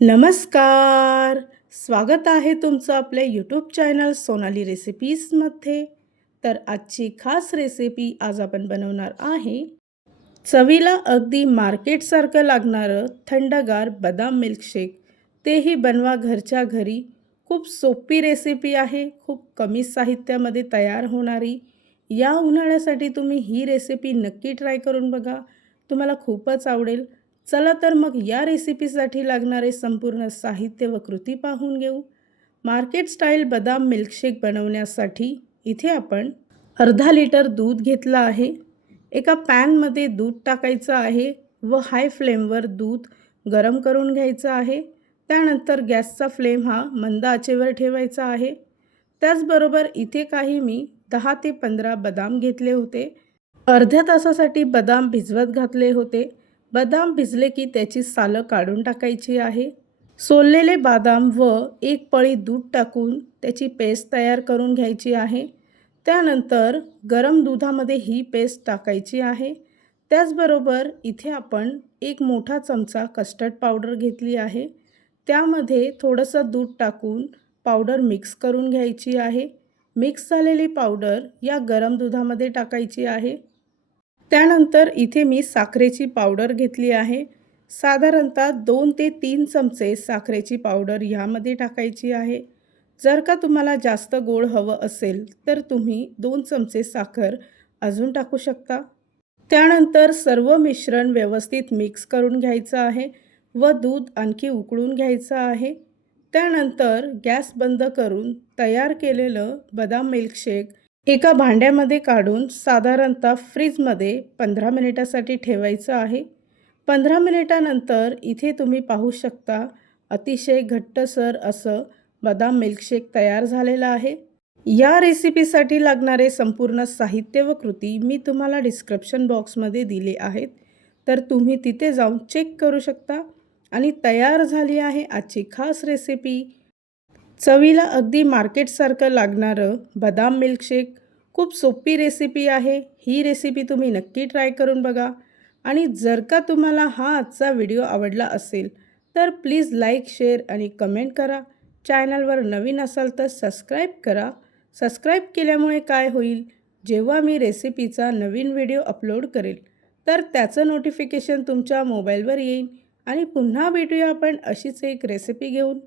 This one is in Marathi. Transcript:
नमस्कार. स्वागत आहे तुमचं आपल्या यूट्यूब चॅनल सोनाली रेसिपीजमध्ये तर आजची खास रेसिपी आज आपण बनवणार आहे. चवीला अगदी मार्केटसारखं लागणारं थंडगार बदाम मिल्कशेक तेही बनवा घरच्या घरी. खूप सोपी रेसिपी आहे. खूप कमी साहित्यामध्ये तयार होणारी. या उन्हाळ्यासाठी तुम्ही ही रेसिपी नक्की ट्राय करून बघा. तुम्हाला खूपच आवडेल. चला तर मग या रेसिपीसाठी लागणारे संपूर्ण साहित्य व कृती पाहून घेऊ. मार्केट स्टाईल बदाम मिल्कशेक बनवण्यासाठी इथे आपण अर्धा लिटर दूध घेतलं आहे. एका पॅनमध्ये दूध टाकायचं आहे व हाय फ्लेमवर दूध गरम करून घ्यायचं आहे. त्यानंतर गॅसचा फ्लेम हा मंद आचेवर ठेवायचा आहे. त्याचबरोबर इथे काही मी दहा ते पंधरा बदाम घेतले होते. अर्ध्या तासासाठी बदाम भिजवत घातले होते. बदाम भिजले की त्याची सालं काढून टाकायची आहे. सोललेले बदाम व एक पळी दूध टाकून त्याची पेस्ट तयार करून घ्यायची आहे. त्यानंतर गरम दुधामध्ये ही पेस्ट टाकायची आहे. त्याचबरोबर इथे आपण एक मोठा चमचा कस्टर्ड पावडर घेतली आहे. त्यामध्ये थोडंसं दूध टाकून पावडर मिक्स करून घ्यायची आहे. मिक्स झालेली पावडर या गरम दुधामध्ये टाकायची आहे. त्यानंतर इथे मी साखरेची पावडर घेतली आहे. साधारणतः दोन ते तीन चमचे साखरेची पावडर ह्यामध्ये टाकायची आहे. जर का तुम्हाला जास्त गोड हवं असेल तर तुम्ही दोन चमचे साखर अजून टाकू शकता. त्यानंतर सर्व मिश्रण व्यवस्थित मिक्स करून घ्यायचं आहे व दूध आणखी उकळून घ्यायचं आहे. त्यानंतर गॅस बंद करून तयार केलेलं बदाम मिल्कशेक एका भांड्यामध्ये काढून साधारणतः फ्रीजमध्ये पंधरा मिनिटासाठी ठेवायचं आहे. पंधरा मिनिटानंतर इथे तुम्ही पाहू शकता अतिशय घट्टसर असं बदाम मिल्कशेक तयार झालेलं आहे. या रेसिपीसाठी लागणारे संपूर्ण साहित्य व कृती मी तुम्हाला डिस्क्रिप्शन बॉक्समध्ये दिले आहेत. तर तुम्ही तिथे जाऊन चेक करू शकता. आणि तयार झाली आहे आजची खास रेसिपी. चवीला अगदी मार्केटसारखं लागणारं बदाम मिल्कशेक खूप सोपी रेसिपी आहे. ही रेसिपी तुम्ही नक्की ट्राय करून बघा. आणि जर का तुम्हाला हा आजचा व्हिडिओ आवडला असेल तर प्लीज लाईक शेअर आणि कमेंट करा. चॅनलवर नवीन असाल तर सबस्क्राईब करा. सबस्क्राईब केल्यामुळे काय होईल? जेव्हा मी रेसिपीचा नवीन व्हिडिओ अपलोड करेल तर त्याचं नोटिफिकेशन तुमच्या मोबाईलवर येईल आणि पुन्हा भेटूया आपण अशीच एक रेसिपी घेऊन.